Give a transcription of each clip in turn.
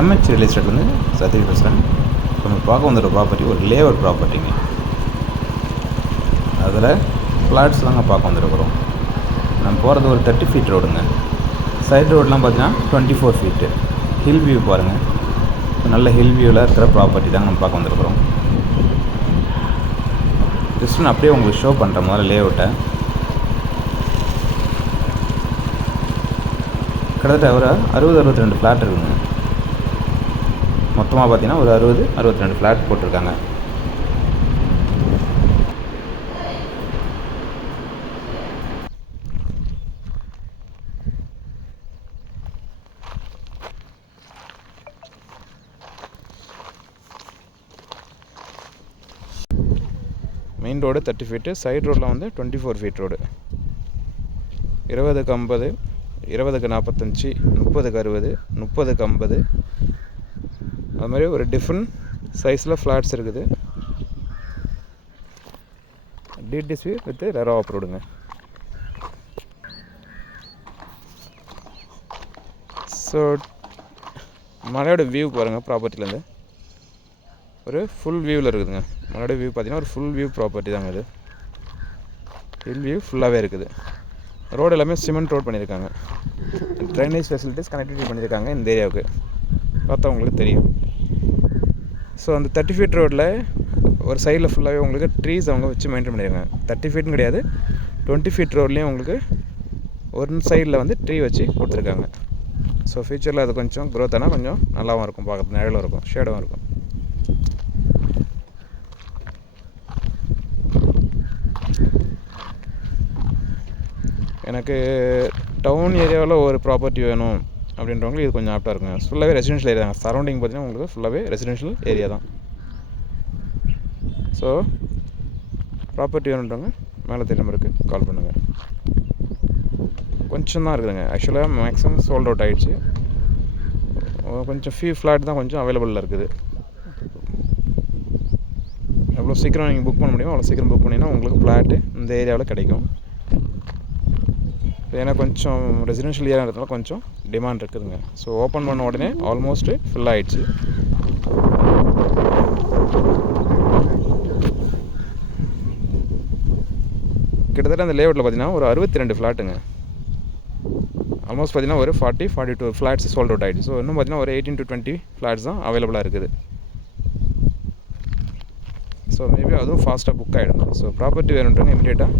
MH real எஸ்டேட்லேருந்து Satish பேசுகிறேன். நம்ம பார்க்க வந்துடுற ப்ராப்பர்ட்டி ஒரு லேஅவுட் ப்ராப்பர்ட்டிங்க. அதில் ஃப்ளாட்ஸ் தாங்க பார்க்க வந்துருக்குறோம். நம்ம போகிறது ஒரு 30 ஃபீட் ரோடுங்க. சைட் ரோடெலாம் பார்த்தீங்கன்னா 24 ஃபீட்டு. ஹில் வியூ பாருங்கள். நல்ல ஹில் வியூவில் இருக்கிற ப்ராப்பர்ட்டி தாங்க நம்ம பார்க்க வந்துருக்குறோம். ஜஸ்ட் நான் அப்படியே உங்களுக்கு ஷோ பண்ணுறேன் முதல்ல லேஅவுட்டை. கிட்டத்தட்ட ஒரு 60-62 ஃப்ளாட் இருக்குதுங்க. மொத்தமாக பார்த்தீங்கன்னா ஒரு 60-62 ஃப்ளாட் போட்டிருக்காங்க. மெயின் ரோடு 30 ஃபீட்டு, சைட் ரோடில் வந்து 24 ஃபீட் ரோடு. 20க்கு 50, 20க்கு 45, 30க்கு 60, 30க்கு 50, அது மாதிரி ஒரு டிஃப்ரெண்ட் சைஸில் ஃப்ளாட்ஸ் இருக்குது. டிடிசி வித் ரெரா அப்ரூவ்டுங்க. ஸோ மலையோட வியூ பாருங்கள். ப்ராப்பர்ட்டிலேருந்து ஒரு ஃபுல் வியூவில் இருக்குதுங்க. மலையோட வியூ பார்த்தீங்கன்னா ஒரு ஃபுல் வியூ ப்ராப்பர்ட்டி தாங்க இது. ஹில் வியூ ஃபுல்லாகவே இருக்குது. ரோடு எல்லாமே சிமெண்ட் ரோடு பண்ணியிருக்காங்க. ட்ரைனேஜ் ஃபெசிலிட்டிஸ் கனெக்டிவிட்டி பண்ணியிருக்காங்க இந்த ஏரியாவுக்கு. பார்த்தா உங்களுக்கு தெரியும். ஸோ அந்த 30 ஃபீட் ரோட்டில் ஒரு சைடில் ஃபுல்லாகவே உங்களுக்கு ட்ரீஸ் அவங்க வச்சு மெயின்டைன் பண்ணியிருக்காங்க. 30 ஃபீட்னு கிடையாது, 20 ஃபீட் ரோட்லேயும் உங்களுக்கு ஒரு சைடில் வந்து ட்ரீ வச்சு கொடுத்துருக்காங்க. ஸோ ஃப்யூச்சரில் அது கொஞ்சம் க்ரோத் ஆனால் கொஞ்சம் நல்லாவும் இருக்கும், பார்க்குறது நிழலும் இருக்கும், ஷேடும் இருக்கும். எனக்கு டவுன் ஏரியாவில் ஒரு ப்ராப்பர்ட்டி வேணும் அப்படின்றவங்களுக்கு இது கொஞ்சம் ஆப்டாக இருக்குங்க. ஃபுல்லாகவே ரெசிடென்ஷியல் ஏரியா தான். சரௌண்டிங் பார்த்தீங்கன்னா உங்களுக்கு ஃபுல்லாகவே ரெசிடென்ஷியல் ஏரியா தான். ஸோ ப்ராப்பர்ட்டி வேணுன்றவங்க மேலே தெரிய நம்பருக்கு கால் பண்ணுங்கள். கொஞ்சம் தான் இருக்குதுங்க. ஆக்சுவலாக மேக்ஸிமம் சோல்ட் அவுட் ஆகிடுச்சு. கொஞ்சம் ஃபியூ ஃப்ளாட் தான் கொஞ்சம் அவைலபிளில் இருக்குது. எவ்வளோ சீக்கிரம் நீங்கள் புக் பண்ண முடியுமோ அவ்வளோ சீக்கிரம் புக் பண்ணிங்கன்னா உங்களுக்கு ஃப்ளாட்டு இந்த ஏரியாவில் கிடைக்கும். ஏன்னா கொஞ்சம் ரெசிடென்ஷியல் ஏரியான்றதுனால கொஞ்சம் டிமாண்ட் இருக்குதுங்க. ஸோ ஓப்பன் பண்ண உடனே ஆல்மோஸ்ட்டு ஃபுல் ஆகிடுச்சு. கிட்டத்தட்ட அந்த லேஅவுட்டில் பார்த்தீங்கன்னா ஒரு 62 ஃப்ளாட்டுங்க. ஆல்மோஸ்ட் பார்த்தீங்கன்னா ஒரு 40-42 ஃப்ளாட்ஸ் சோல்ட் அவுட் ஆகிடுச்சு. ஸோ இன்னும் பார்த்தீங்கன்னா ஒரு 18 to 20 ஃப்ளாட்ஸ் தான் அவைலபிளாக இருக்குது. ஸோ மேபி அதுவும் ஃபாஸ்ட்டாக புக் ஆகிடும். ஸோ ப்ராப்பர்ட்டி வேணுன்றவங்க இமீடியட்டாக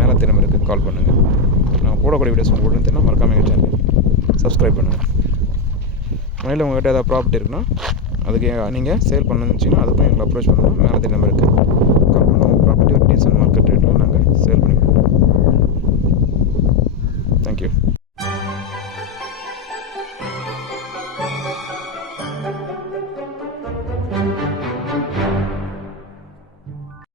மேலே திரும்ப கால் பண்ணுங்கள். நான் போடக்கூடிய வீடியோஸ் உங்களுக்கு தெரியும், மறக்காமல் எங்கள் சேனல் சப்ஸ்கிரைப் பண்ணுங்கள். மேலே உங்கள்கிட்ட ஏதாவது ப்ராப்பர்ட்டி இருக்குன்னா அதுக்கு நீங்கள் சேல் பண்ணணுன்னு வச்சிங்கன்னா அதுக்கும் எங்களை அப்ரோச் பண்ணணும். மேலே நம்பருக்கு கால் பண்ணணும். ப்ராப்பர்ட்டி